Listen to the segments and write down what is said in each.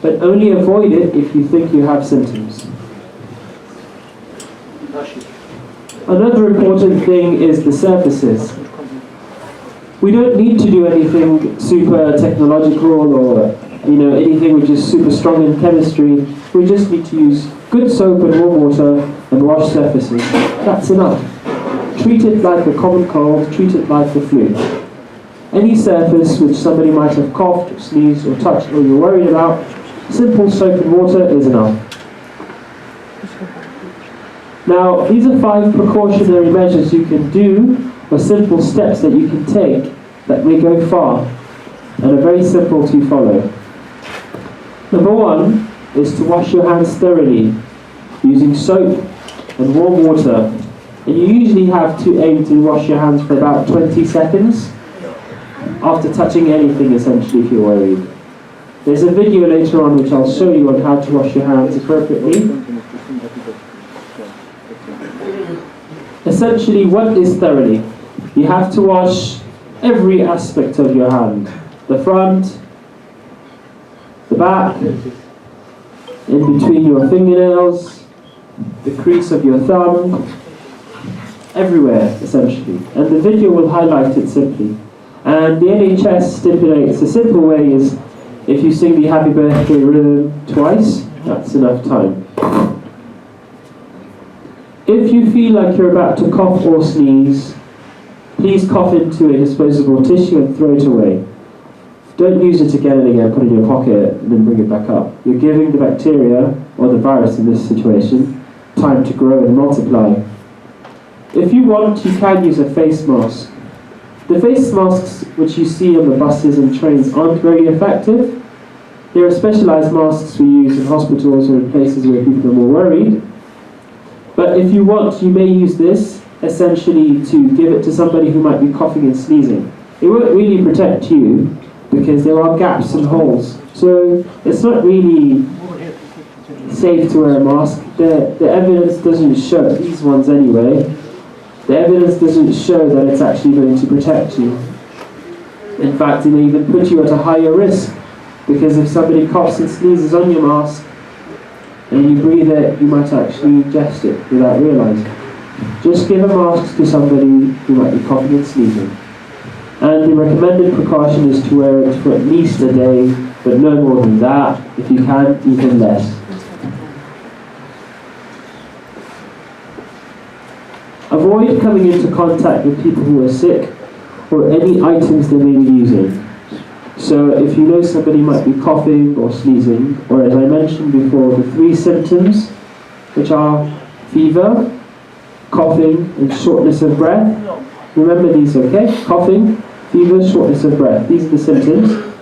but only avoid it if you think you have symptoms. Another important thing is the surfaces. We don't need to do anything super technological or anything which is super strong in chemistry. We just need to use good soap and warm water and wash surfaces. That's enough. Treat it like a common cold, treat it like the flu. Any surface which somebody might have coughed, or sneezed, or touched, or you're worried about, simple soap and water is enough. Now, these are 5 precautionary measures you can do, or simple steps that you can take that may go far, and are very simple to follow. Number 1 is to wash your hands thoroughly, using soap and warm water. And you usually have to aim to wash your hands for about 20 seconds after touching anything, essentially, if you're worried. There's a video later on which I'll show you on how to wash your hands appropriately. Essentially, what is thoroughly? You have to wash every aspect of your hand. The front, the back, in between your fingernails, the crease of your thumb, everywhere, essentially. And the video will highlight it simply. And the NHS stipulates a simple way is if you sing the Happy Birthday rhythm twice, that's enough time. If you feel like you're about to cough or sneeze, please cough into a disposable tissue and throw it away. Don't use it again and again, put it in your pocket and then bring it back up. You're giving the bacteria, or the virus in this situation, time to grow and multiply. If you want, you can use a face mask. The face masks which you see on the buses and trains aren't very effective. There are specialized masks we use in hospitals or in places where people are more worried. But if you want, you may use this essentially to give it to somebody who might be coughing and sneezing. It won't really protect you because there are gaps and holes. So it's not really safe to wear a mask. The evidence doesn't show, these ones anyway, the evidence doesn't show that it's actually going to protect you. In fact, it may even put you at a higher risk, because if somebody coughs and sneezes on your mask and you breathe it, you might actually ingest it without realizing. Just give a mask to somebody who might be coughing and sneezing. And the recommended precaution is to wear it for at least a day, but no more than that. If you can, even less. Avoid coming into contact with people who are sick or any items they may be using. So if you know somebody might be coughing or sneezing, or as I mentioned before, the 3 symptoms, which are fever, coughing, and shortness of breath. Remember these, okay? Coughing, fever, shortness of breath. These are the symptoms.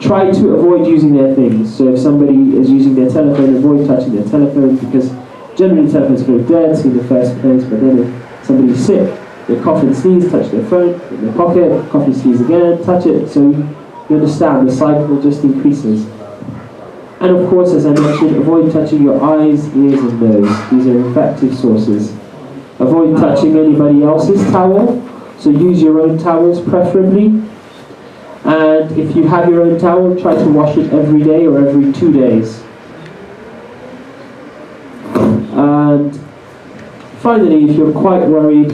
Try to avoid using their things. So if somebody is using their telephone, avoid touching their telephone, because generally telephones are very dirty in the first place, but then if somebody's sick, they cough and sneeze, touch their phone, in their pocket, cough and sneeze again, touch it. So you understand, the cycle just increases. And of course, as I mentioned, avoid touching your eyes, ears and nose. These are infective sources. Avoid touching anybody else's towel, so use your own towels preferably. And if you have your own towel, try to wash it every day or every 2 days. And finally, if you're quite worried,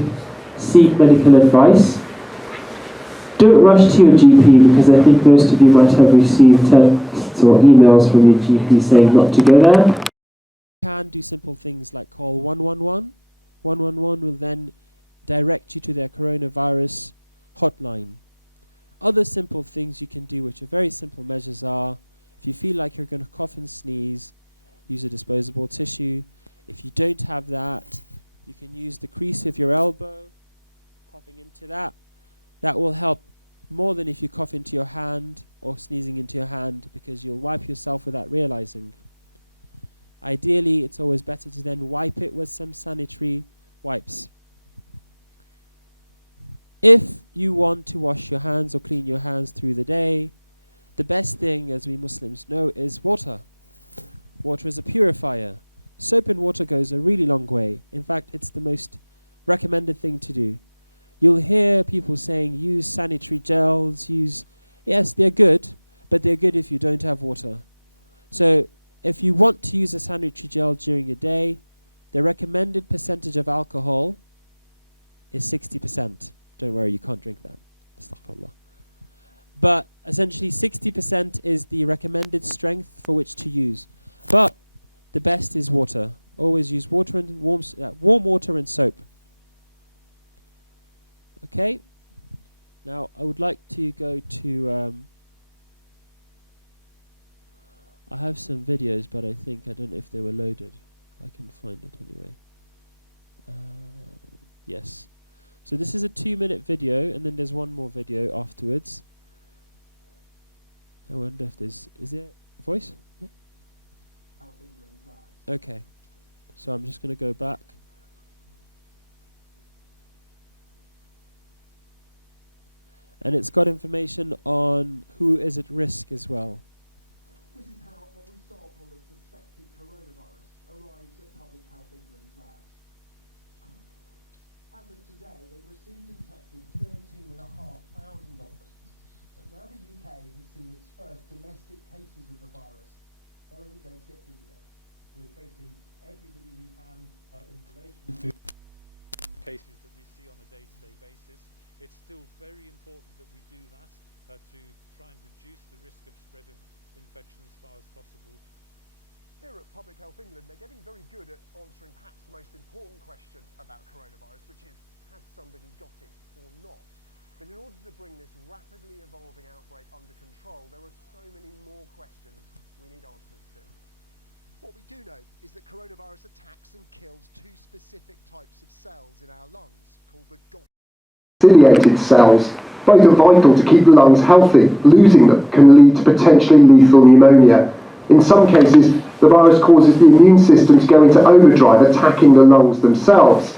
seek medical advice. Don't rush to your GP, because I think most of you might have received texts or emails from your GP saying not to go there. You can do simple things like call 111. 111 will then direct you to their coronavirus hotline. Other simple things you can do, which are very simple measures, are if you feel like you're going to cough and sneeze, use a disposable tissue. If you don't have that, you can use the crease of your elbow, coughing into that. That will help more than if you cough into your hand or sneezing into your hand, because you'll wipe yourself without realizing. Ideally, it's always better to then wipe it with some sanitary wipes. If you want to wash your hands or clean your hands through the day, the best thing, as we Muslims know, is water. Water is a purifier. Soap and water goes a really long way. In fact, it's the most recommended thing to do. You'll hear people saying use sanitary gels, yes, they're good, but they're good if you don't have water. So if you want to use a sanitary gel during your day, the recommended percentage of alcohol is 60%. Don't worry, you can't drink that. Astaghfirullah. But essentially 60% is the recommended strength for which to use. But the best is water. Always use water and warm water and soap. Okay? Now I would like to go to I have some videos, but I don't know if they were loaded. I can find it anyway. Yes. So this is a 2-minute video, and then there's one more video afterwards. I wonder if is there a voice? Yeah. Okay. So I'm just going to go back. And it's got information on who is at risk as well. This is how every sample of suspected coronavirus arrives at Public Health England's labs. As of today, they've received and tested 13,500 of them. But now the UK has seen its first domestic cases of the virus, they're only going to get busier. We're tracing everybody we can in relation to cases that we see on a day-to-day basis. It's still very important that we do that to try and reduce the risk of spread of infection as far as possible. Here at Public Health England, they're getting very good at answering perhaps the most important question about coronavirus, which is, has somebody got it or not? But in order to bring this rapidly evolving outbreak under control, there are so many more questions we need answers to. What we do know is that coronavirus attacks and kills 2 specific types of cells in our lungs, called the Ciliated cells. Both are vital to keep the lungs healthy. Losing them can lead to potentially lethal pneumonia. In some cases, the virus causes the immune system to go into overdrive, attacking the lungs themselves.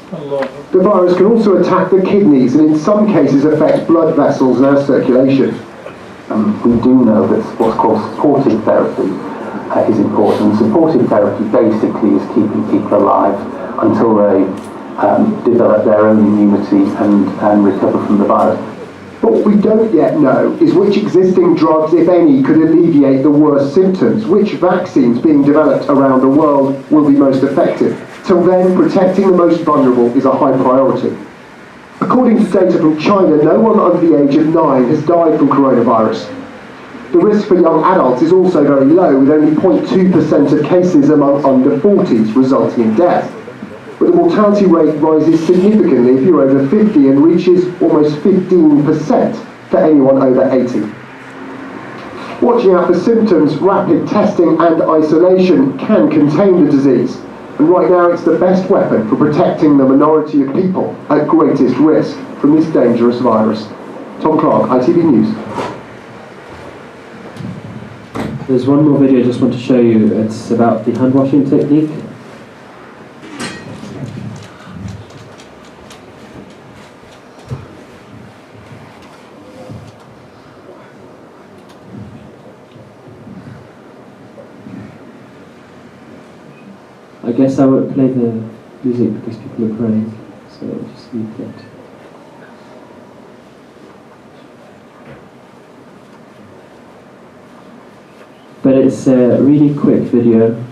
The virus can also attack the kidneys and in some cases affect blood vessels and our circulation. We do know that what's called supportive therapy is important. Supportive therapy basically is keeping people alive until they develop their own immunity and recover from the virus. But what we don't yet know is which existing drugs, if any, could alleviate the worst symptoms, which vaccines being developed around the world will be most effective. Till then, protecting the most vulnerable is a high priority. According to data from China, no one under the age of 9 has died from coronavirus. The risk for young adults is also very low, with only 0.2% of cases among under 40s resulting in death. But the mortality rate rises significantly if you're over 50 and reaches almost 15% for anyone over 80. Watching out for symptoms, rapid testing and isolation can contain the disease. And right now it's the best weapon for protecting the minority of people at greatest risk from this dangerous virus. Tom Clark, ITV News. There's one more video I just want to show you. It's about the hand washing technique. I guess I won't play the music because people are praying, so I'll just leave that. But it's a really quick video,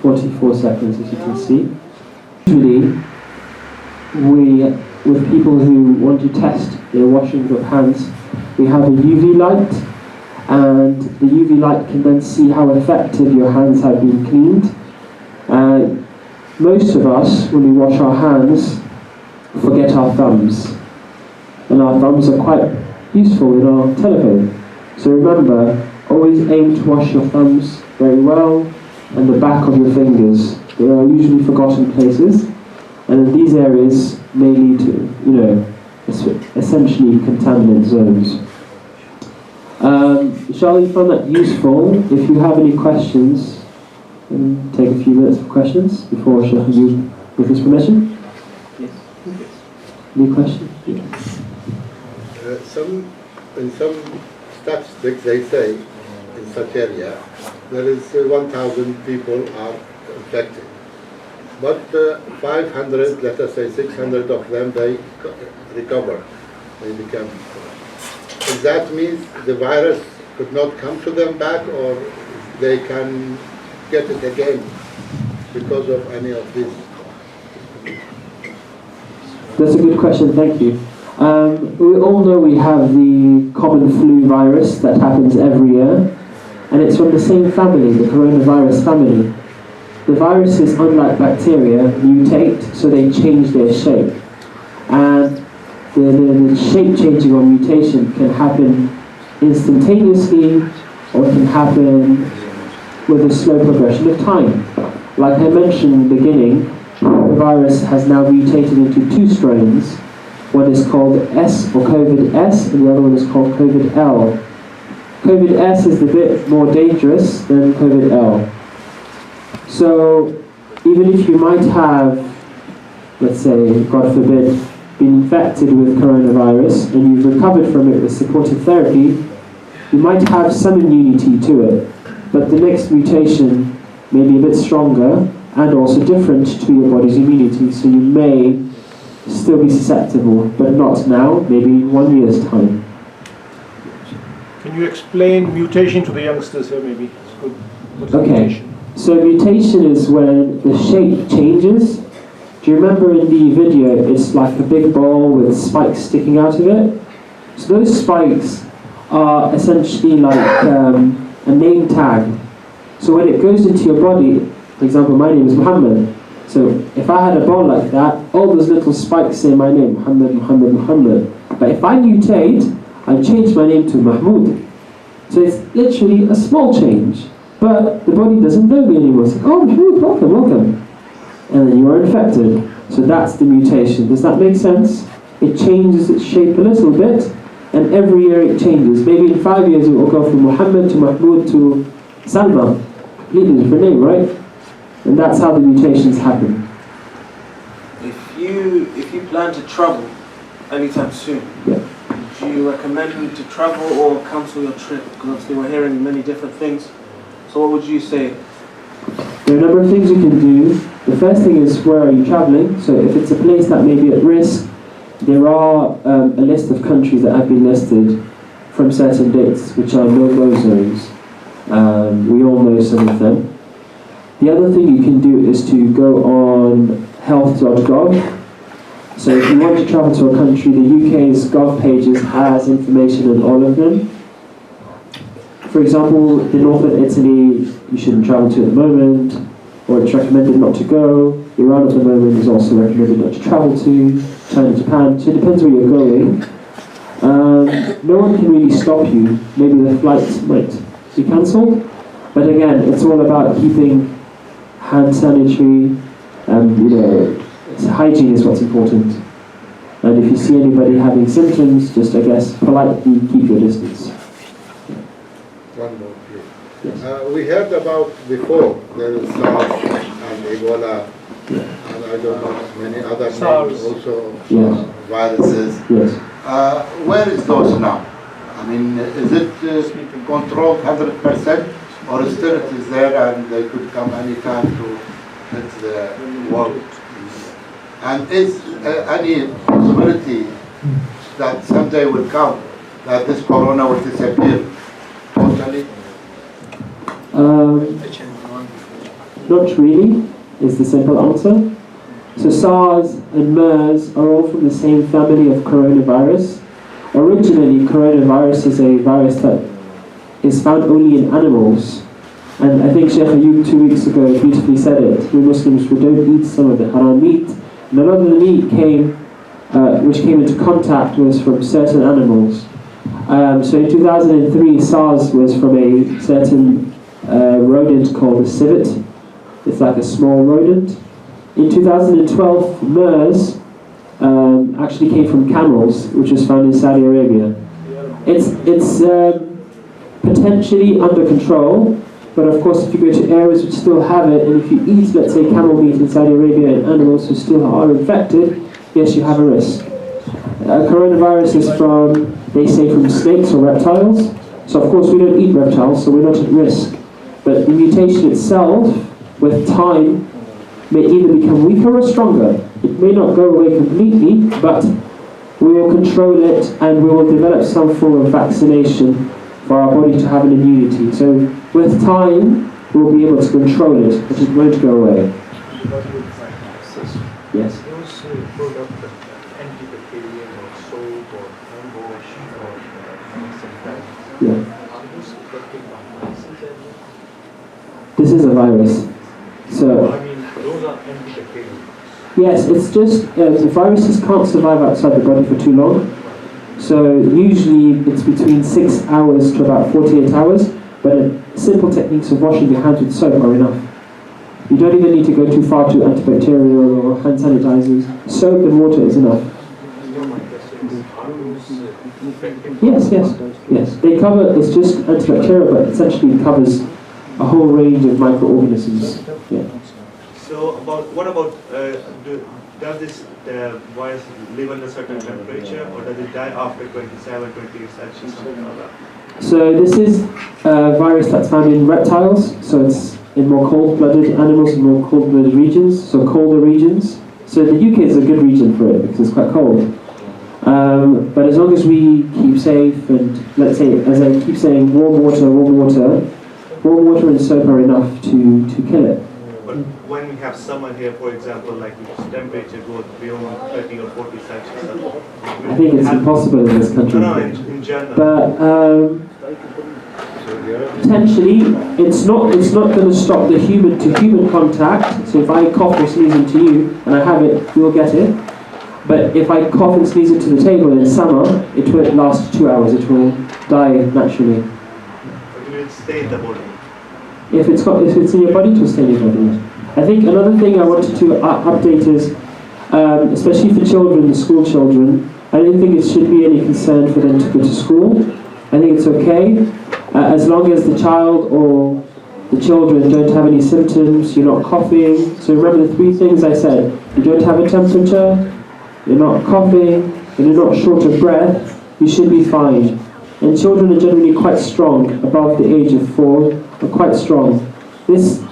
44 seconds as you can see. Usually, with people who want to test their washing of hands, we have a UV light, and the UV light can then see how effective your hands have been cleaned. Most of us, when we wash our hands, forget our thumbs. And our thumbs are quite useful in our telephone. So remember, always aim to wash your thumbs very well, and the back of your fingers. They are usually forgotten places, and these areas may lead to, essentially contaminant zones. Charlie, found that useful. If you have any questions, take a few minutes for questions before showing you with his permission. Yes. Any question? Yes. In some statistics they say in such area there is 1,000 people are infected, but 500, let us say 600 of them they recover, they become. Does that mean the virus could not come to them back, or they can get it again because of any of these? That's a good question, thank you. We all know we have the common flu virus that happens every year, and it's from the same family, the coronavirus family. The viruses, unlike bacteria, mutate, so they change their shape. And the shape changing or mutation can happen instantaneously, or it can happen with a slow progression of time. Like I mentioned in the beginning, the virus has now mutated into two strains. One is called S or COVID-S, and the other one is called COVID-L. COVID-S is a bit more dangerous than COVID-L. So even if you might have, let's say, God forbid, been infected with coronavirus and you've recovered from it with supportive therapy, you might have some immunity to it. But the next mutation may be a bit stronger and also different to your body's immunity, so you may still be susceptible, but not now, maybe in 1 year's time. Can you explain mutation to the youngsters here, maybe? It's good. What's mutation? So mutation is when the shape changes. Do you remember in the video, it's like a big ball with spikes sticking out of it? So those spikes are essentially like a name tag. So when it goes into your body, for example, my name is Muhammad. So if I had a ball like that, all those little spikes say my name, Muhammad, Muhammad, Muhammad. But if I mutate, I change my name to Mahmoud. So it's literally a small change. But the body doesn't know me anymore. It's like, oh, Mahmoud, welcome, welcome. And then you are infected. So that's the mutation. Does that make sense? It changes its shape a little bit, and every year it changes. Maybe in 5 years it will go from Muhammad to Mahmoud to Salma. Completely different name, right? And that's how the mutations happen. If you plan to travel anytime soon, Yeah. do you recommend to travel or cancel your trip? Because obviously we're hearing many different things. So what would you say? There are a number of things you can do. The first thing is, where are you traveling? So if it's a place that may be at risk, there are a list of countries that have been listed from certain dates, which are no-go zones. We all know some of them. The other thing you can do is to go on health.gov. So if you want to travel to a country, the UK's Gov pages has information on all of them. For example, the north of Italy, you shouldn't travel to at the moment, or it's recommended not to go. Iran at the moment is also recommended not to travel to. China, Japan, so it depends where you're going. No one can really stop you. Maybe the flight might be cancelled, but again, it's all about keeping hand sanitary, hygiene is what's important. And if you see anybody having symptoms, just, I guess, politely keep your distance. One more, please. Yes. We heard about before, there is SARS and Ebola, and I don't know, many other names also of Yes. viruses. Yes. Where is those now? I mean, is it controlled 100%, or still it is there and they could come anytime to hit the world? And is any possibility that someday will come that this corona will disappear totally? Not really, is the simple answer. So SARS and MERS are all from the same family of coronavirus. Originally, coronavirus is a virus that is found only in animals. And I think Sheikh Ayub 2 weeks ago beautifully said it. We Muslims, we don't eat some of the haram meat. And a lot of the meat which came into contact was from certain animals. So in 2003, SARS was from a certain rodent called a civet. It's like a small rodent. In 2012, MERS actually came from camels, which was found in Saudi Arabia. It's potentially under control, but of course if you go to areas which still have it, and if you eat, let's say, camel meat in Saudi Arabia and animals who still are infected, yes, you have a risk. Coronavirus is from, they say, from snakes or reptiles. So of course we don't eat reptiles, so we're not at risk. But the mutation itself, with time, may either become weaker or stronger. It may not go away completely, but we will control it and we will develop some form of vaccination for our body to have an immunity. So With time, we'll be able to control it, but it won't go away. Yes? Those products, antibacterial or soap or hand wash or sometimes, Yeah. are those effective viruses? This is a virus. So, I mean, those are antibacterial. yes, it's just the viruses can't survive outside the body for too long. So usually it's between 6 hours to about 48 hours, but simple techniques of washing your hands with soap are enough. You don't even need to go too far to antibacterial or hand sanitizers. Soap and water is enough. Yes. They cover, it's just antibacterial, but essentially covers a whole range of microorganisms. Yeah. So what about does this virus live under certain temperature, or does it die after 27, 28 Celsius, something like that? So this is a virus that's found in reptiles, so it's in more cold-blooded animals in more cold-blooded regions, so colder regions. So the UK is a good region for it because it's quite cold. But as long as we keep safe and, let's say, as I keep saying, warm water and soap are enough to kill it. But when we have summer here, for example, like if temperature goes beyond 30 or 40 Celsius, I think it's impossible in this country. No, in general. But potentially, it's not going to stop the human-to-human contact. So if I cough or sneeze into you and I have it, you'll get it. But if I cough and sneeze into the table in summer, it won't last 2 hours. It will die naturally. But it will stay in the body. If it's in your body, it will stay in your body. I think another thing I wanted to update is, especially for children, the school children, I don't think it should be any concern for them to go to school. I think it's okay, as long as the child or the children don't have any symptoms, you're not coughing. So remember the 3 things I said. You don't have a temperature, you're not coughing, and you're not short of breath, you should be fine. And children are generally quite strong, above the age of 4, are quite strong. This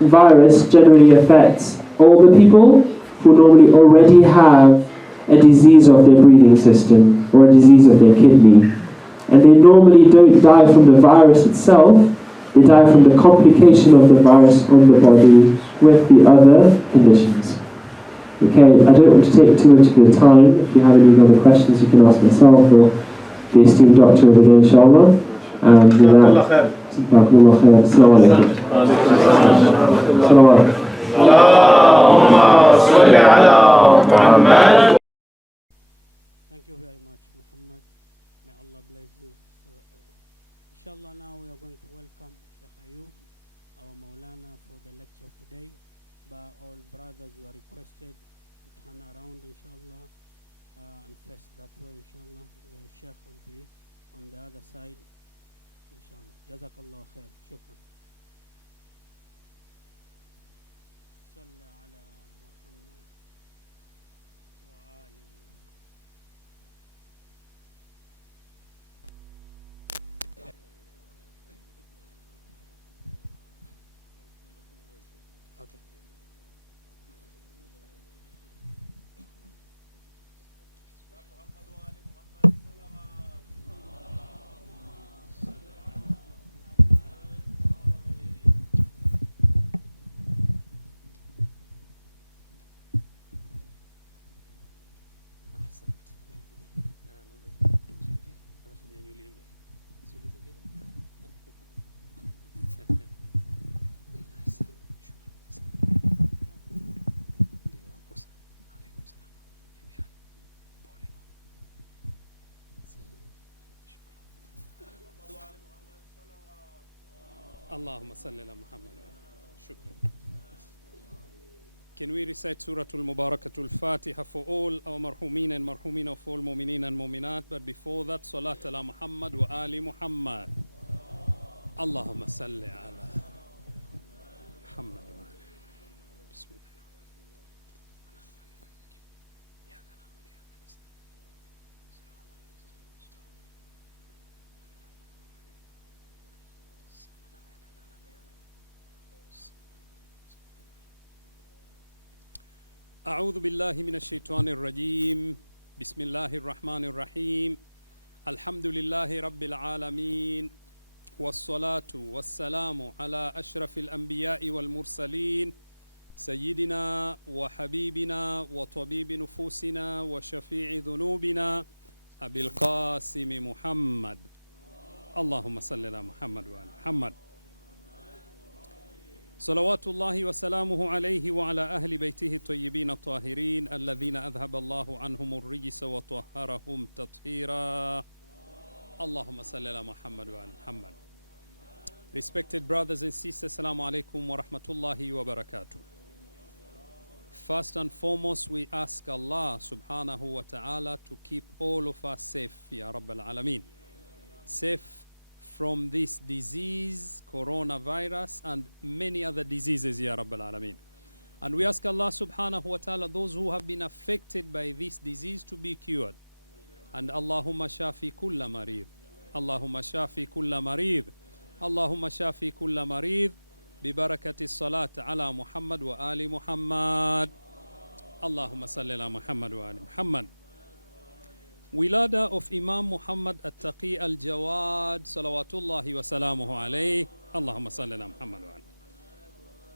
virus generally affects older people who normally already have a disease of their breathing system or a disease of their kidney. And they normally don't die from the virus itself, they die from the complication of the virus on the body with the other conditions. Okay, I don't want to take too much of your time. If you have any other questions, you can ask myself or the esteemed doctor over there, inshallah. And with that, Jazakumullah khair. Assalamu alaikum. Salawat. Thank you very much, Muhammad. May Allah bless you. Inshallah, now we are going to welcome Sheikh Ayub, our Maulana, for the lecture of today. By all brothers, you are requested to turn around, inshallah, and face that way, inshallah. The Sheikh will be on the other side, inshallah. Jazakallah khair. Shukran. Salli ala Muhammad wa ali. Okay. Allahumma salli ala Muhammad. Shukran. Can we recite Surah Al-Mubarakatul Fatiha for all our marhumin and marhumin of all mu'minin and mu'minat? But before that, Salat ala Muhammad wa ali Muhammad. Allahumma salli ala Muhammad wa ali. Bismillah. أعوذ بالله من الشيطان الرجيم بسم الله الرحمن الرحيم الحمد لله رب العالمين والصلاة والسلام على أشرف الأنبياء والمرسلين سيدنا وحبيبنا وطبيب نفوسنا وشفيع ذنوبنا أبي القاسم محمد. اللهم صل على محمد وعلى محمد. صلوات الله وسلامه عليه وعلى أهل بيته الطيبين الطاهرين الذين أذهب الله عنهم الرجس وطهرهم تطهيرا. اللهم صل على محمد وعلى محمد. Respected brothers and sisters, Assalamu alaikum wa rahmatullahi wa barakatuh. First and foremost, we ask Allah subhanahu wa ta'ala to keep all of us safe, Ya Rabbal Alameen. Safe from this disease, coronavirus, and many other diseases, Ya Rabbal Alameen. And we ask Allah subhanahu wa ta'ala, those who have been affected by this disease to be cured. And Allahumma shafi kulla marid. Allahumma shafi kulla marid. Allahumma shafi kulla marid. ببركة الصلاة على محمد وآل محمد. اللهم صل على محمد وآل محمد. Wilada of Imam Muhammad At-Taqi Al-Jawad Salawatullahi wa salamuhu alayhi. Allahumma salli ala Muhammad wa ala.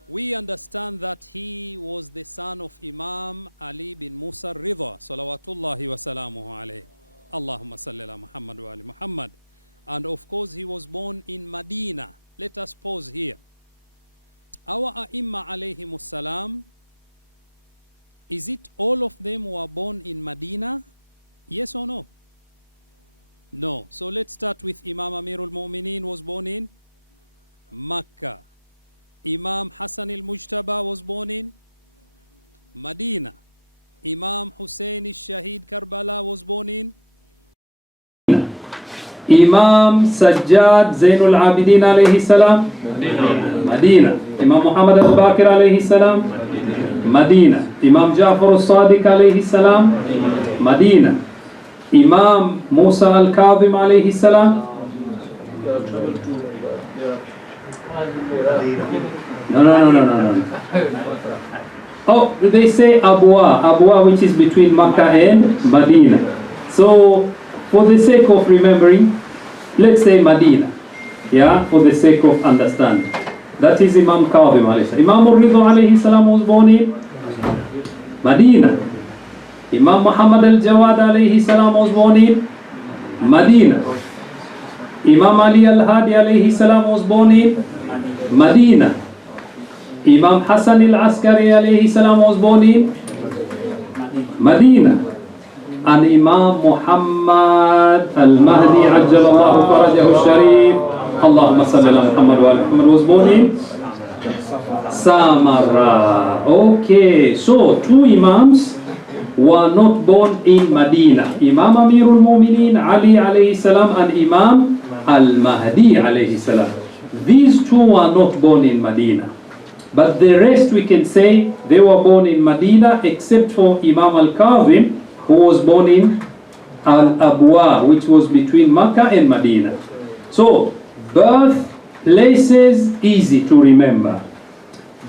We understand that he was the son of Imam Ali bin Musa Ridha Salawatullahi wa salamuhu alayhi. Allahumma salli ala Muhammad wa ali Muhammad. And of course he was born in Medina. Let us pause here. Our A'imma alayhimus salam, is it all of them were born in Medina? Yes or no? No. So let's start with Imam Amirul Mu'mineen was born in Makkah. Imam Hassan al-Mujtaba was born in Medina. Imam Hussein al-Shahid Karbala was born in Imam Sajjad Zainul Abidin alayhi salam, Medina. Imam Muhammad al-Baqir alayhi salam, Medina. Imam Ja'far al-Sadiq alayhi salam, Medina. Imam Musa al-Kadhim alayhi salam. No. Oh, they say Abwa, which is between Makkah and Medina. So, for the sake of remembering, let's say Medina. Yeah, for the sake of understanding. That is Imam Kadhim alayhi salam. Imam al-Ridha alayhi salam was born in Medina. Imam Muhammad al-Jawad alayhi salam was born in Medina. Imam Ali al-Hadi alayhi salam was born in Medina. Imam Hassan al-Askari alayhi salam was born in Medina. And Imam Muhammad al-Mahdi ajjalallahu farajahu al-Sharif, Allahumma salli ala Muhammad wa ala Muhammad, was born in Samarra. Okay, so two Imams were not born in Medina. Imam Amirul Mu'mineen Ali alayhi salam and Imam al-Mahdi alayhi salam. These two were not born in Medina. But the rest we can say they were born in Medina except for Imam al-Kadhim, who was born in Al-Abwa, which was between Makkah and Medina. So, birth places easy to remember.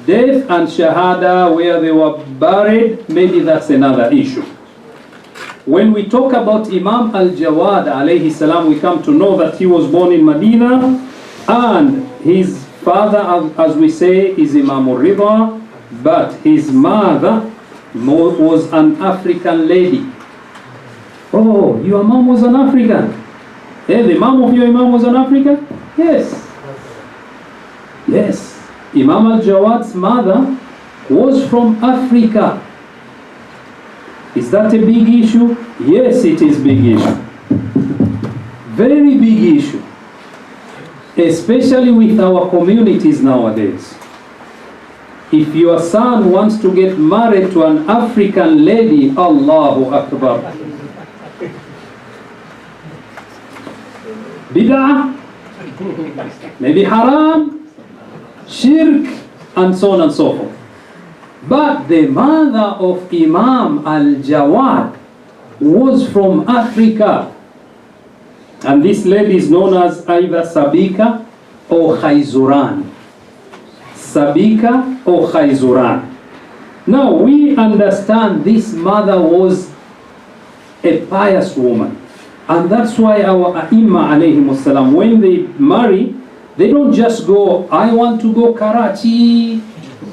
Death and Shahada, where they were buried, maybe that's another issue. When we talk about Imam al-Jawad alayhi salam, we come to know that he was born in Medina, and his father, as we say, is Imam al-Ridha, but his mother was an African lady. Oh, your mom was an African? Yeah, the mom of your imam was an African? Yes. Yes. Imam al-Jawad's mother was from Africa. Is that a big issue? Yes, it is big issue. Very big issue. Especially with our communities nowadays. If your son wants to get married to an African lady, Allahu Akbar. Bid'ah, maybe haram, shirk, and so on and so forth. But the mother of Imam al-Jawad was from Africa. And this lady is known as either Sabika or Khayzuran. Sabika or Khayzuran. Now we understand this mother was a pious woman. And that's why our A'imma alayhimus salam, when they marry, They don't just go, I want to go Karachi,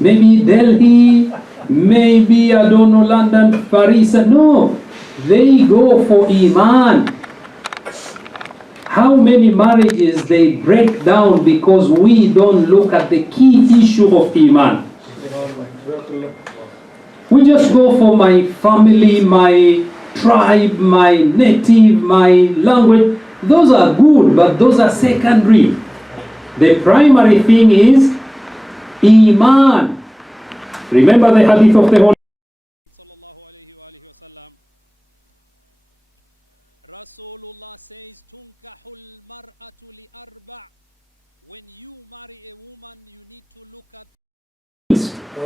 maybe Delhi, maybe, I don't know, London, Paris. No, they go for Iman. How many marriages they break down because we don't look at the key issue of Iman. We just go for my family, my tribe, my native, my language. Those are good, but those are secondary. The primary thing is Iman. Remember the hadith of the Holy Sallallahu alayhi wa alihi wa sallam. Rasulullah says, Tunkahul mar'atu li arba'. When you marry a woman, you need to look at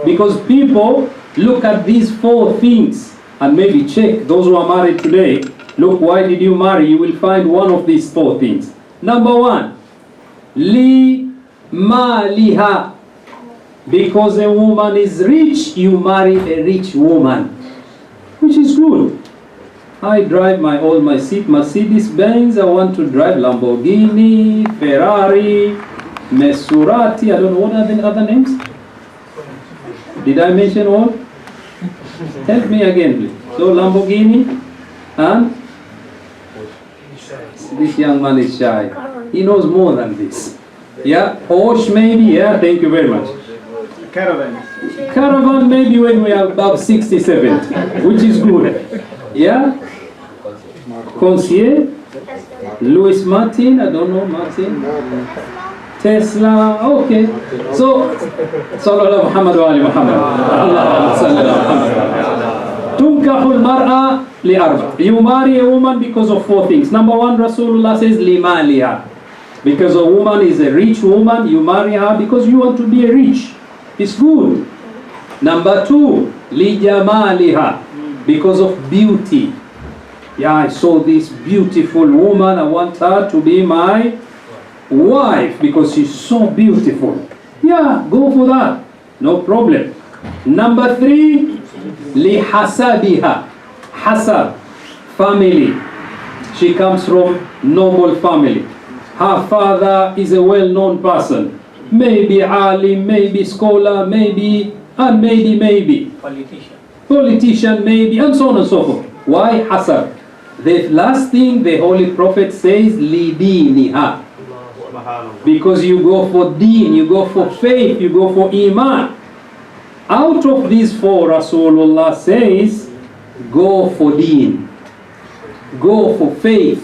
because people look at these 4 things and maybe check. Those who are married today, look, why did you marry? You will find one of these 4 things. Number 1, li maliha. Because a woman is rich, you marry a rich woman, which is good. I drive my old Mercedes Benz. I want to drive Lamborghini, Ferrari, Maserati. I don't know, what are the other names? Did I mention all? Help me again, please. So Lamborghini and this young man is shy. He knows more than this. Yeah, Porsche maybe. Yeah, thank you very much. Caravan maybe when we are about 60, 70, which is good. Yeah. Concierge, Louis Martin, I don't know Martin. Tesla, okay. So, Sallallahu Muhammad wa ali Muhammad. Allahumma salli ala Muhammad. Tunkahul mar'a li arba. You marry a woman because of 4 things. Number 1, Rasulullah says limaliha. Because a woman is a rich woman, you marry her because you want to be rich. It's good. Number 2, li jamaliha. Because of beauty. Yeah, I saw this beautiful woman, I want her to be my wife because she's so beautiful. Yeah, go for that. No problem. Number 3, li hasabiha. Hasab, family. She comes from noble family. Her father is a well-known person. Maybe alim, maybe scholar, maybe, and maybe. Politician, maybe, and so on and so forth. Why hasab? The last thing the Holy Prophet says, li diniha. Because you go for deen, you go for faith, you go for iman. Out of these 4, Rasulullah says, go for deen, go for faith.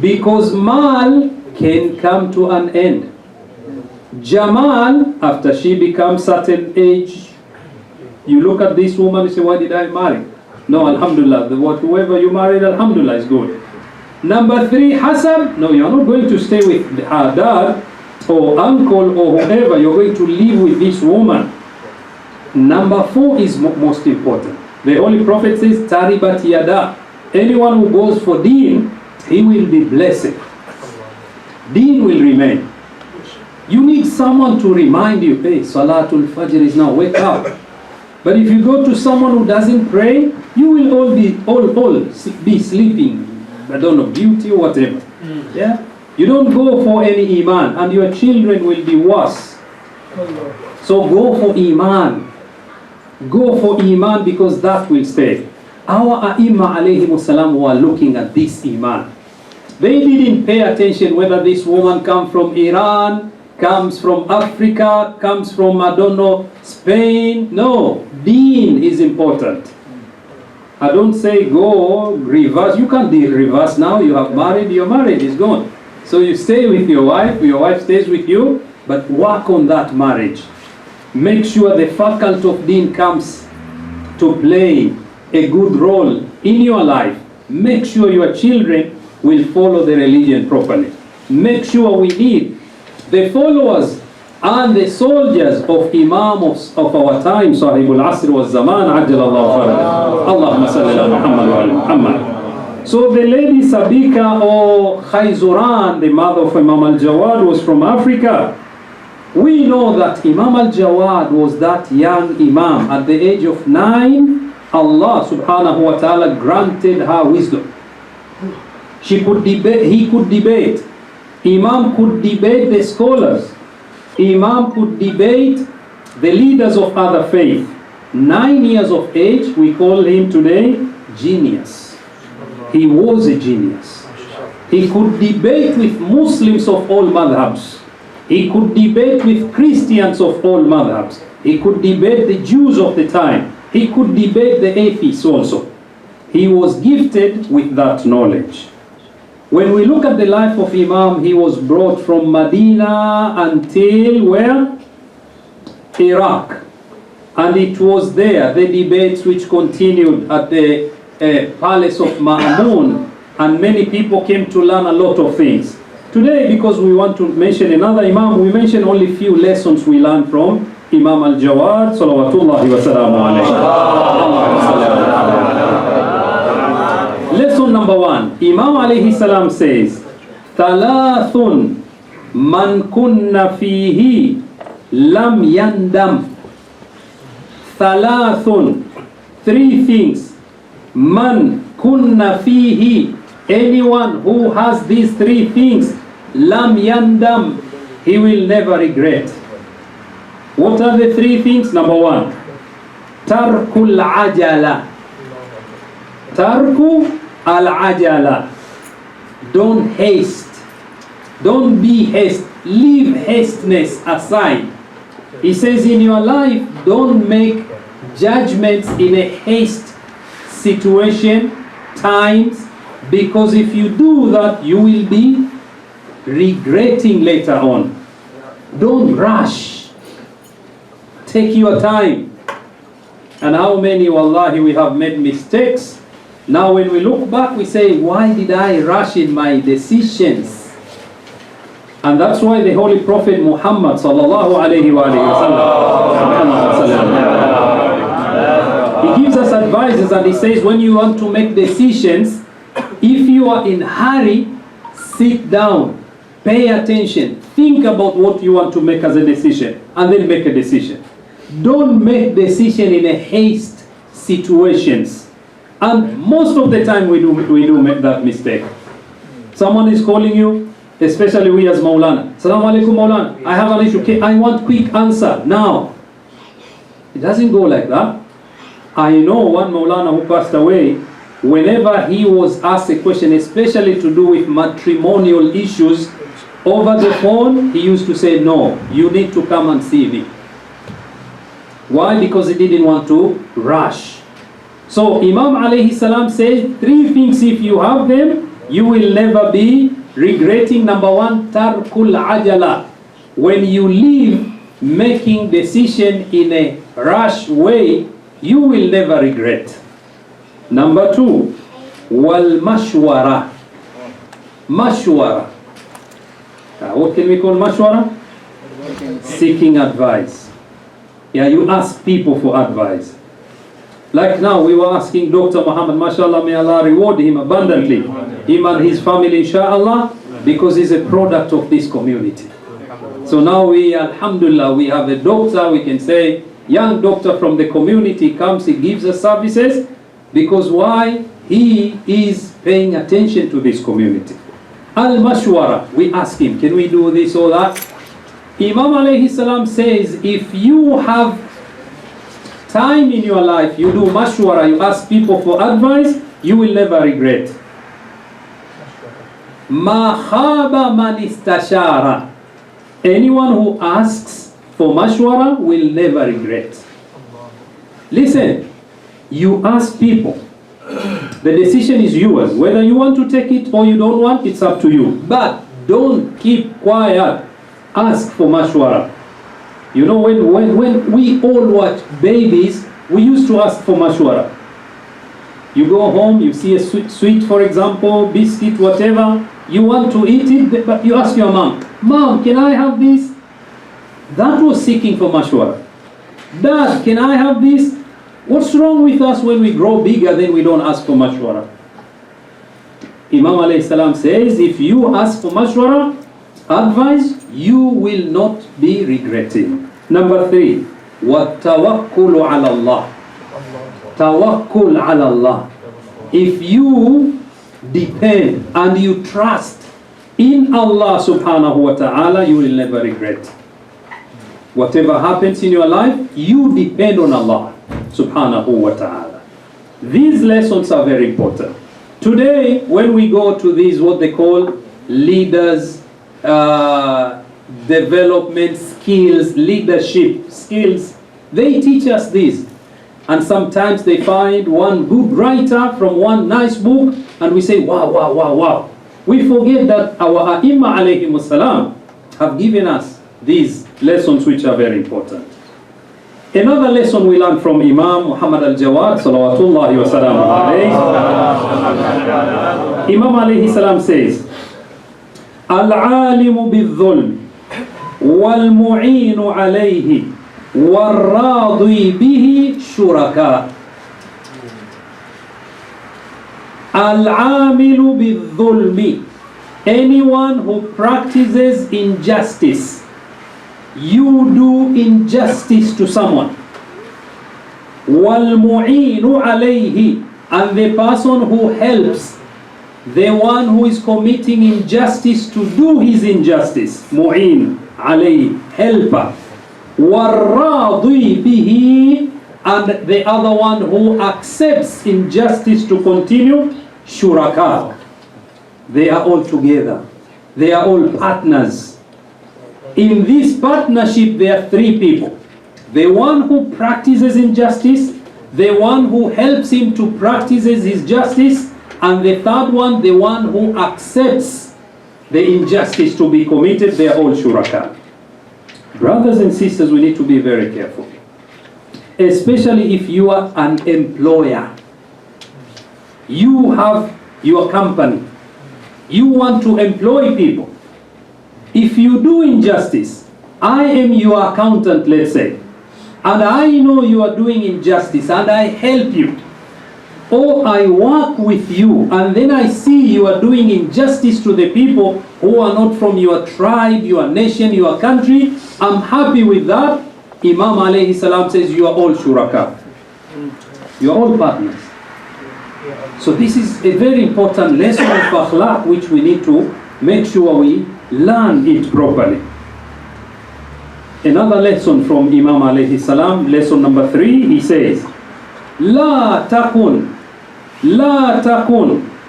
Because mal can come to an end. Jamal, after she becomes certain age, you look at this woman and say, why did I marry? No, alhamdulillah, whoever you married, alhamdulillah, is good. Number 3, hasab. No, you're not going to stay with her dad or uncle or whoever. You're going to live with this woman. Number 4 is most important. The Holy Prophet says, taribat yada. Anyone who goes for deen, he will be blessed. Deen will remain. You need someone to remind you, hey, Salatul Fajr is now, wake up. But if you go to someone who doesn't pray, you will all be sleeping. I don't know, beauty or whatever. Yeah? You don't go for any iman, and your children will be worse. So go for iman. Go for iman because that will stay. Our A'imma alayhimu salam were looking at this iman. They didn't pay attention whether this woman comes from Iran, comes from Africa, comes from, I don't know, Spain. No, deen is important. I don't say go reverse. You can't do reverse now. You have married, your marriage is gone. So you stay with your wife stays with you, but work on that marriage. Make sure the faculty of deen comes to play a good role in your life. Make sure your children will follow the religion properly. Make sure we need the followers and the soldiers of Imams of our time, Sahibul Asr wa Zaman, Ajjalallahu Farajah. Allahumma salli ala Muhammad wa ala Muhammad. So the lady Sabika or Khayzuran, the mother of Imam al-Jawad, was from Africa. We know that Imam al-Jawad was that young Imam. At the age of 9, Allah subhanahu wa ta'ala granted her wisdom. She could debate, he could debate. Imam could debate the scholars. Imam could debate the leaders of other faith. 9 years of age, we call him today genius. He was a genius. He could debate with Muslims of all madhabs. He could debate with Christians of all madhabs. He could debate the Jews of the time. He could debate the atheists also. He was gifted with that knowledge. When we look at the life of Imam, he was brought from Medina until where? Iraq. And it was there, the debates which continued at the palace of Ma'mun, and many people came to learn a lot of things. Today, because we want to mention another Imam, we mention only few lessons we learned from Imam al-Jawad, salawatullahi wa salamu alayhi. Lesson number 1, Imam alayhi salam says, Thalathun man kunna fihi lam yandam. Thalathun, 3 things. Man kunna fihi, anyone who has these 3 things, lam yandam, he will never regret. What are the 3 things? Number 1, tarkul ajala. Tarku al-ajala. Don't haste. Don't be haste. Leave hasteness aside. He says in your life, don't make judgments in a haste situation, times, because if you do that, you will be regretting later on. Don't rush. Take your time. And how many, wallahi, we have made mistakes. Now when we look back, we say, why did I rush in my decisions? And that's why the Holy Prophet Muhammad sallallahu alayhi wa sallam, he gives us advices, and he says, when you want to make decisions, if you are in hurry, sit down, pay attention, think about what you want to make as a decision, and then make a decision. Don't make decision in a haste situations. And most of the time we do make that mistake. Someone is calling you, especially we as Maulana. Assalamu alaikum Maulana, I have an issue. Okay, I want quick answer now. It doesn't go like that. I know one Maulana who passed away, whenever he was asked a question, especially to do with matrimonial issues, over the phone, he used to say, no, you need to come and see me. Why? Because he didn't want to rush. So Imam alayhi salam says, 3 things, if you have them, you will never be regretting. Number 1, tarkul ajala. When you leave making decision in a rush way, you will never regret. Number 2, wal mashwara. Mashwara. What can we call mashwara? Seeking advice. Yeah, you ask people for advice. Like now, we were asking Dr. Muhammad, mashallah, may Allah reward him abundantly, him and his family, inshallah, because he's a product of this community. So now we, alhamdulillah, we have a doctor, we can say, young doctor from the community comes, he gives us services, because why? He is paying attention to this community. Al-mashwara, we ask him, can we do this or that? Imam alayhi salam says, if you have time in your life, you do mashwara, you ask people for advice, you will never regret. Ma khaba man istashara. Anyone who asks for mashwara will never regret. Listen, you ask people. The decision is yours. Whether you want to take it or you don't want, it's up to you. But don't keep quiet. Ask for mashwara. You know, when we all watch babies, we used to ask for mashwara. You go home, you see a sweet, for example, biscuit, whatever. You want to eat it, but you ask your mom, Mom, can I have this? That was seeking for mashwara. Dad, can I have this? What's wrong with us when we grow bigger, then we don't ask for mashwara? Imam alayhi salam says, if you ask for mashwara, advice, you will not be regretting. Number 3, وَالتَّوَكُّلُ عَلَى اللَّهِ. Tawakkul ala Allah. If you depend and you trust In Allah subhanahu wa ta'ala, you will never regret. Whatever happens in your life, you depend on Allah subhanahu wa ta'ala. These lessons are very important. Today, when we go to these, what they call leaders, development skills, leadership skills, they teach us this. And sometimes they find one good writer from one nice book, and we say, wow, wow, wow, wow. We forget that our A'imma alayhimu salam have given us these lessons which are very important. Another lesson we learn from Imam Muhammad al-Jawad salawatullahi wa salamu alayhi. Imam alayhi salam says, Al-alimu bil-dhulm wal-mu'inu alayhi wal-radi bihi shuraka. Al-amilu bil-dhulmi, anyone who practices injustice. You do injustice to someone. Wal-mu'inu alayhi, and the person who helps the one who is committing injustice to do his injustice. Mu'in alayhi, helper. Wal-radi bihi, and the other one who accepts injustice to continue. Shuraka. They are all together. They are all partners. In this partnership, there are three people. The one who practices injustice, the one who helps him to practice his justice, and the third one, the one who accepts the injustice to be committed. They are all shuraka. Brothers and sisters, we need to be very careful. Especially if you are an employer. You have your company. You want to employ people. If you do injustice, I am your accountant, let's say, and I know you are doing injustice, and I help you, or I work with you, and then I see you are doing injustice to the people who are not from your tribe, your nation, your country, I'm happy with that. Imam alayhi salam says you are all shuraka. You are all partners. So this is a very important lesson of akhlaq which we need to make sure we learn it properly. Another lesson from Imam alayhi salam, lesson number 3, he says, La takun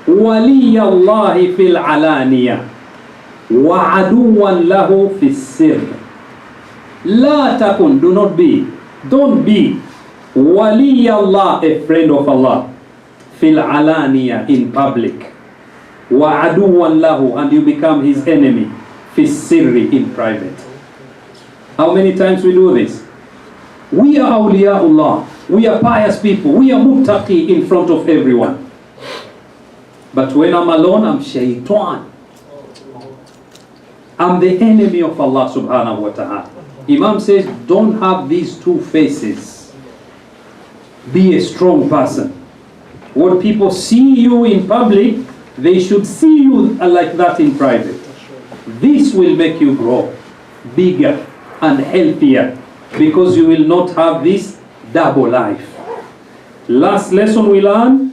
waliya Allahi fil alaniya wa aduwan lahu fis sirr. La takun, do not be, don't be waliya Allah, a friend of Allah, fil alaniya, in public, wa aduwan lahu, and you become his enemy, fis sirri, in private. How many times we do this? We are awliyaullah, we are pious people, we are muttaqi in front of everyone. But when I'm alone, I'm shaitan. I'm the enemy of Allah subhanahu wa ta'ala. Imam says, don't have these two faces. Be a strong person. When people see you in public, they should see you like that in private. This will make you grow bigger and healthier, because you will not have this double life. Last lesson we learn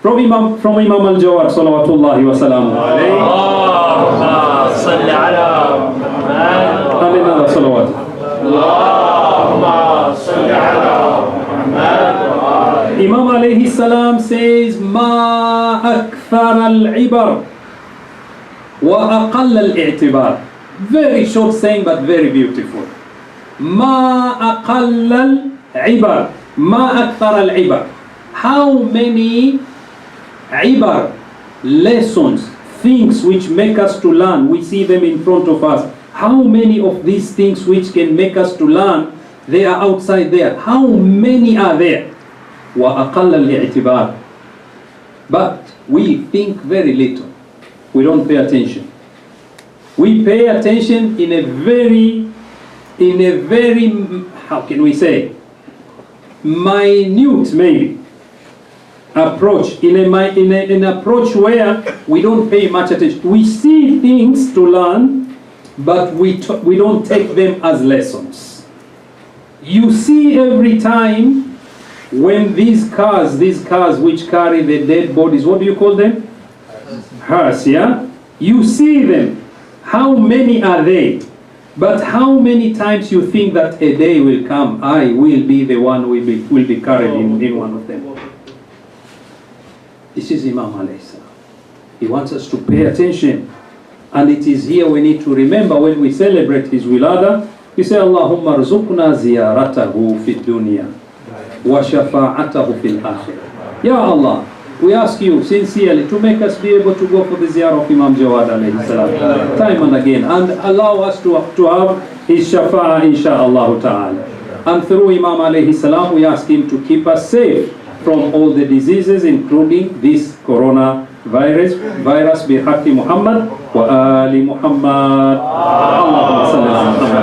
from Imam al-Jawad salawatullahi wa salamu alayhi. Allahumma salli ala Muhammad. And another salawat. Allahumma salli ala Muhammad. Imam alayhi salam says, Ma akthar al-ibar wa aqall al-i'tibar. Very short saying, but very beautiful. Ma aqall al-ibar. Ma akthar al-ibar. How many ibar, lessons, things which make us to learn, we see them in front of us. How many of these things which can make us to learn, they are outside there? How many are there? Wa aqall al-i'tibar. But we think very little. We don't pay attention. We pay attention in a very, how can we say, minute maybe approach, in an approach where we don't pay much attention. We see things to learn, but we don't take them as lessons. You see every time when these cars which carry the dead bodies, what do you call them? Hearse, yeah? You see them. How many are they? But how many times you think that a day will come, I will be the one who will be carried in one of them? This is Imam alayhi salam. He wants us to pay attention. And it is here we need to remember when we celebrate his wilada, we say, Allahumma rzuqna ziyaratahu fi dunya wa shafa'atahu fil akhirah. Ya Allah, we ask you sincerely to make us be able to go for the ziyarah of Imam Jawad alayhi salam time and again, and allow us to have his shafa'ah insha'Allah ta'ala. And through Imam alayhi salam we ask him to keep us safe from all the diseases, including this coronavirus bihaqqi Muhammad wa ali Muhammad. Allahumma salli ala Muhammad.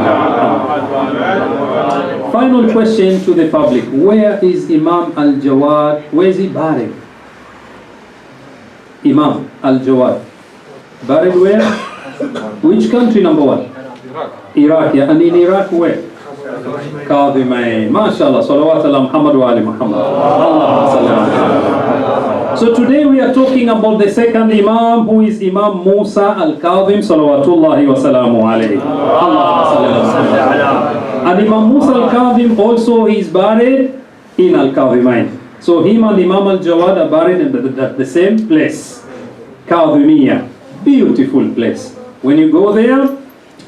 Final question to the public. Where is Imam Al-Jawad? Where is he buried? Imam Al-Jawad. Buried where? Which country, number one? Iraq. Yeah. And in Iraq where? Kadhimain. MashaAllah. Salawat ala Muhammad wa ali Muhammad. Allahumma salli ala Muhammad. So today we are talking about the second Imam, who is Imam Musa Al-Kadhim, salawatullahi wa salamu alayhi. Allahumma salli ala Muhammad. And Imam Musa Al-Kadhim also is buried in Al-Kadhimain. So him and Imam Al-Jawad are buried at the same place, Kadhimiyya. Beautiful place. When you go there,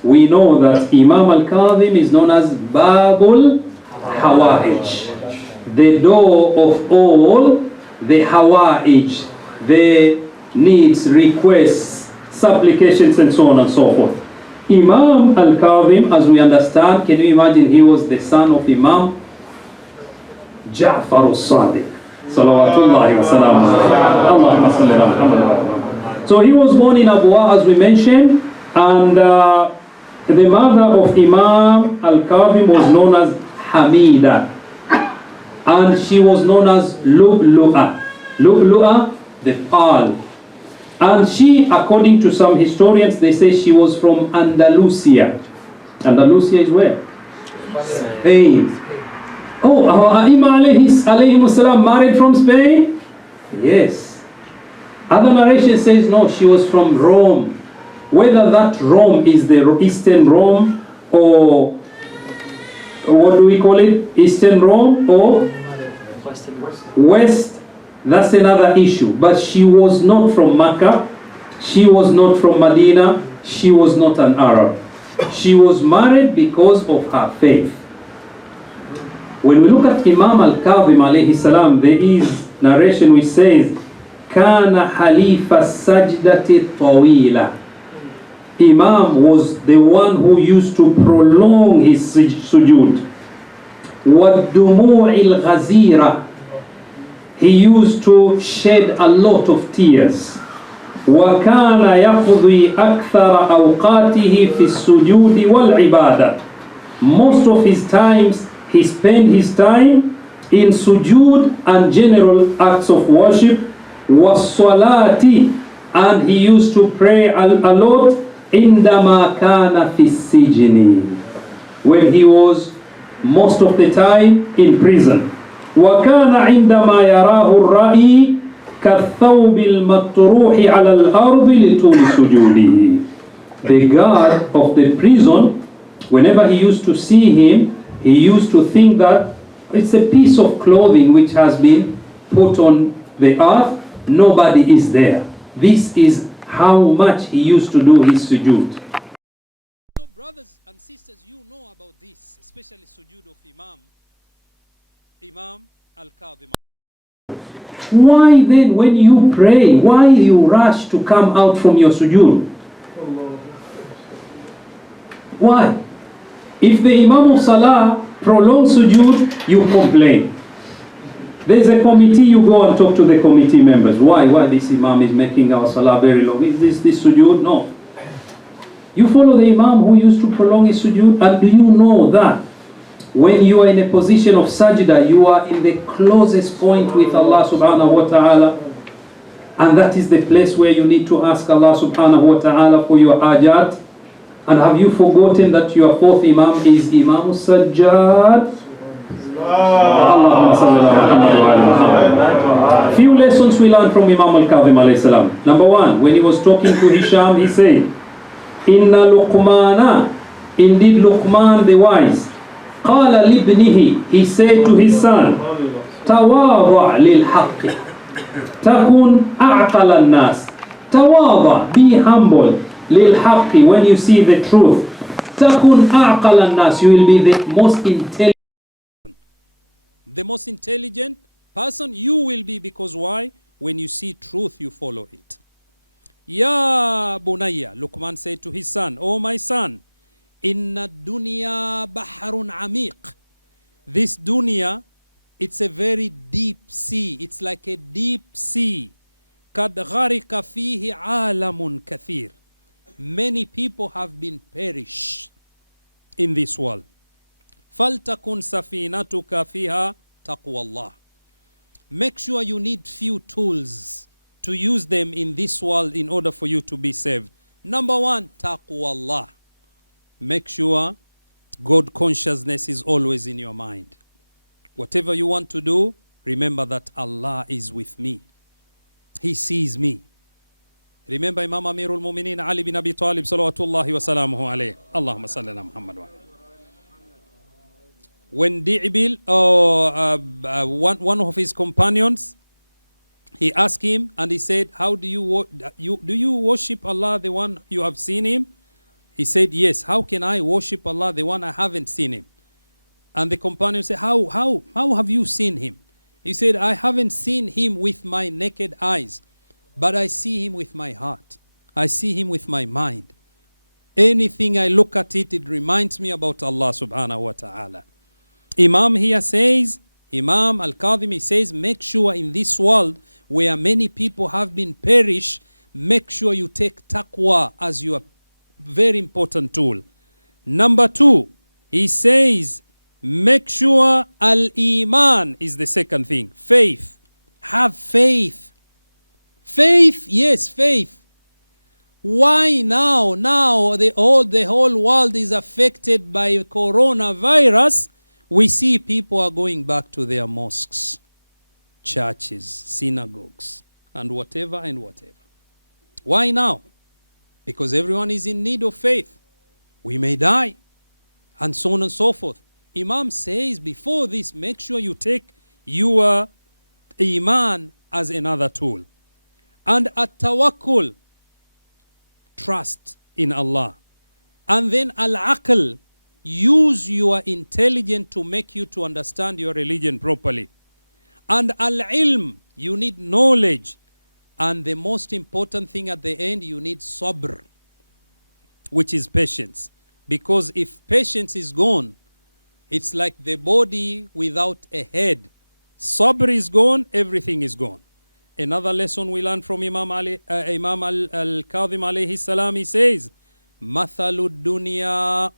we know that Imam Al-Kadhim is known as Babul Hawaij, the door of all the Hawaij, the needs, requests, supplications, and so on and so forth. Imam Al-Kadhim, as we understand, can you imagine, he was the son of Imam Ja'far al-Sadiq, salawatullahi wa salamu Allahumma salli ala Muhammad. So he was born in Abwa, as we mentioned, and the mother of Imam Al-Kadhim was known as Hamida, and she was known as Lu'lu'a. Lu'lu'a, the pearl. And she, according to some historians, they say she was from Andalusia. Andalusia is where? Spain. Oh, Imam alayhi salam married from Spain? Yes. Other narration says no, she was from Rome. Whether that Rome is the Eastern Rome, or what do we call it? Eastern Rome or West, that's another issue. But she was not from Mecca, she was not from Medina, she was not an Arab. She was married because of her faith. When we look at Imam Al-Kadhim alayhi salam, there is narration which says, Kana halifa sajdati tawila. Imam was the one who used to prolong his sujood. وَالدُّمُوعِ الْغَزِيرَةِ. He used to shed a lot of tears. وَكَانَ يَقْضِي أَكْثَرَ أَوْقَاتِهِ فِي السُّجُودِ وَالْعِبَادَةِ. Most of his times, he spent his time in sujood and general acts of worship. وَالصَّلَاةِ. And he used to pray a lot. عندما كان في السجن, when he was most of the time in prison. وكان عندما يراه الرأي كالثوب المطروح على الأرض لطول سجوده. The guard of the prison, whenever he used to see him, he used to think that it's a piece of clothing which has been put on the earth, nobody is there. This is how much he used to do his sujood. So brothers and sisters, you know about this, especially sujood of Imam Al-Kadhim. Why then, when you pray, why you rush to come out from your sujood? Why? If the Imam of Salah prolongs sujood, you complain. There's a committee, you go and talk to the committee members. Why this Imam is making our Salah very long? Is this sujood? No. You follow the Imam who used to prolong his sujood, and do you know that when you are in a position of sajda, you are in the closest point with Allah subhanahu wa ta'ala, and that is the place where you need to ask Allah subhanahu wa ta'ala for your ajat. And have you forgotten that your fourth Imam is Imam Sajjad? Allahumma salli ala Muhammad wa ala Muhammad. Few lessons we learn from Imam Al-Kadhim alayhi salam. Number one, when he was talking to Hisham, he said, Inna Luqmana, indeed Luqman the wise, Qala libnihi, he said to his son, Tawadha lil haqqi, Takun a'qala al-nas. Tawadha, be humble, lil haqqi, when you see the truth. Takun a'qala al-nas, you will be the most intelligent. The most intelligent person you will be, because why? When you see truth, you follow it. Ya bunayya, Luqman said to his son, oh my son, inna dunya bahrun amiq. This dunya, it's a very deep sea. It's like a deep sea. Kad gharika fihi alamun kathir. Many people have been perished in this world. فَلْتَكُنْ سَفِينَتُكَ فِيهَا تَقْوَى اللَّهِ. Make sure you need few tools to use them in this world in order for you to be saved. Number one, taqwa Allah. Make sure God consciousness is always in your mind. Whatever you want to do, remember that Allah is with me. He sees me. Remember Imam Amirul Mu'mineen Ali bin Abi Talib salawatullahi wa salamuhu alayhi. Allahumma salli ala Muhammad wa when Di'bil, one of his companions, he asked him and he said, how do you worship Allah, the one you have seen him? He said, yes. How can I worship Allah, the one I haven't seen him? And the companion said, how have you seen him? He said, I haven't seen him with my naked eyes, but I see him with my heart. I see him with my mind. Anything I look at it, it reminds me about Allah subhanahu wa ta'ala. Imam here says, Imam Al-Kadhim, he says, make sure in this world where many people have been perished, make sure you take taqwa as your very important tool. Number two, he says, make sure al-iman is the second thing. Faith. Have faith. Faith, yes, faith. Why now? Now the whole world is affected by coronavirus. We see people are going back to their mosques, churches, synagogues, and whatever and whatever. Why now? Because everyone is in need of faith. We may die, and so on and so forth. Imam says before this, make sure you take your iman as another tool. And at-tawakkul, trust in Allah. And then al-aql, use your intelligence to make you to understand your religion properly. And al-ilm, you need knowledge. And the most important thing at the end, you need sabr, which is patience. Because if patience is gone, it's like the body without a head. Sabr is gone, everything is gone. Another lesson we learn from Imam Al-Kadhim alayhi salam, he says, Mathalu dunya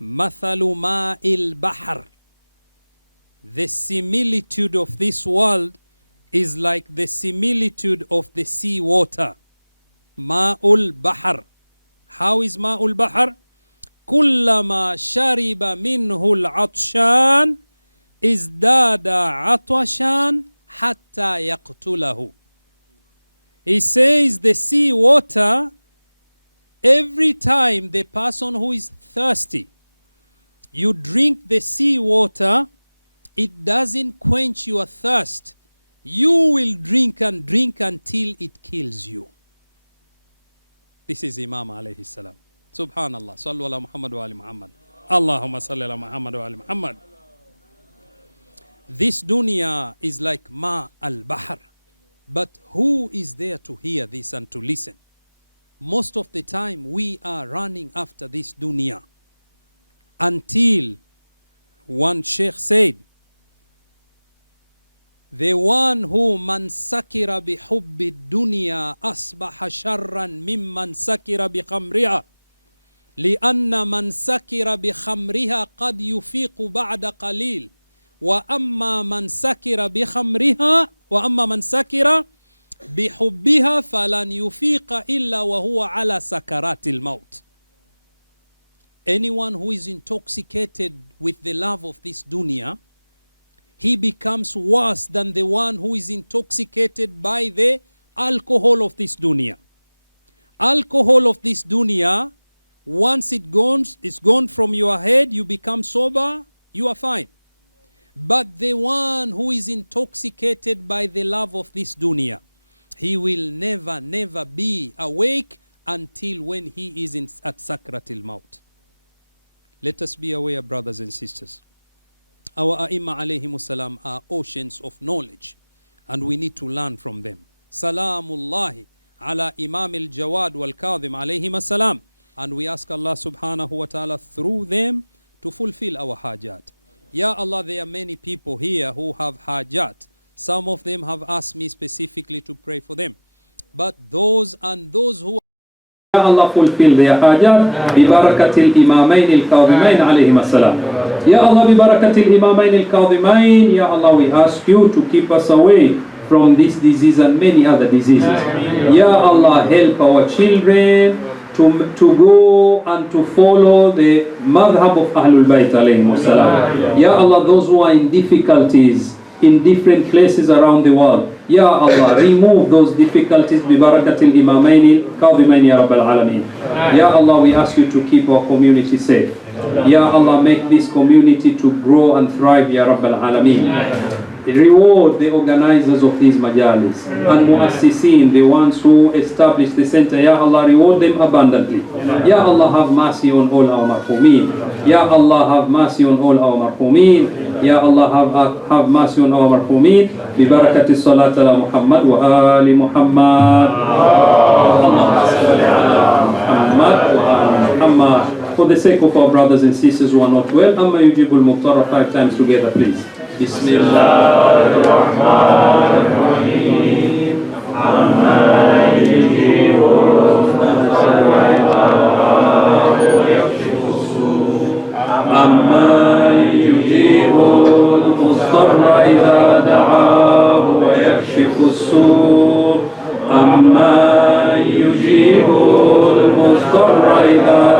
Mathalu ma'il bahr. The similitude of this world is like the similitude of the sea water. Ma'ul bahr. How is ma'ul bahr? Kullama shariba minhu al-'atshan izdada 'atashan hatta yaqtulahu. He says the sea water, every time the person who is thirsty, you drink the sea water, it doesn't quench your thirst. You will drink and drink until it kills you. This is Imam alayhi salam. Subhanallah. Sallu ala Muhammad wa ali Muhammad. Allahumma salli ala Muhammad wa ali Muhammad. This dunya is like ma al-bahr. But who is there to hear this and to listen? Most of the time we are running after this dunya. Until one sheikh said, the one who man sakira bi hubbi dunya asbaha sharran mimman sakira bi khamriha. لأن من سكر بخمرها قد يفيق بعد قليل وأما من سكر بخمرها وأما من سكر بحبها فلن يفيق إلا وهو على سكرات الموت. Anyone who is intoxicated with the love of this dunya, he becomes worse than the one who is intoxicated by the alcohol of this dunya. Alcohol of this dunya, once it's gone from your head, you become sober, you are fine. But the one who is intoxicated by the love of this dunya, he will never be awake until when he is at Sakratil Maut. Let us be aware, brothers and sisters. Our A'imma alayhimus salam are oceans of knowledge, and we need to learn from them. Salamullahi ala Imam al-Jawad wal-Kadhim alayhim salam. And we ask Allah subhanahu wa ta'ala through them to fulfill our hajat. Ya Allah, there are many people here who have hajat. Some of them have asked me specifically to pray for them. But those who Ya Allah, fulfill their hajat bi barakatil imamain al-kadhimain alayhim as-salam. Ya Allah, bi barakatil imamain al-kadhimain, Ya Allah, we ask you to keep us away from this disease and many other diseases. Ya Allah, help our children to go and to follow the madhab of Ahlul Bayt alayhim salam. Ya Allah, those who are in difficulties in different places around the world, Ya Allah, remove those difficulties bi barakatil imamain kadhimain ya Rabbal Alameen. Ya Allah, we ask you to keep our community safe. Ya Allah, make this community to grow and thrive, Ya Rabbal Alameen. Reward the organizers of these majalis and muassisin, the ones who established the center. Ya Allah, reward them abundantly. Ya Allah, have mercy on all our marhumeen. Ya Allah, have mercy on all our marhumeen. Ya Allah, have mercy on our marhumeen. Bi barakati salat ala Muhammad wa ali Muhammad. Allahumma salli ala Muhammad wa ali Muhammad. For the sake of our brothers and sisters who are not well, Amma yujibul muqtara 5 times together, please. بسم الله الرحمن الرحيم عما يجيب المضطر ويكشف السوء عما يجيب المضطر إذا دعاه ويكشف السوء عما يجيب المضطر إذا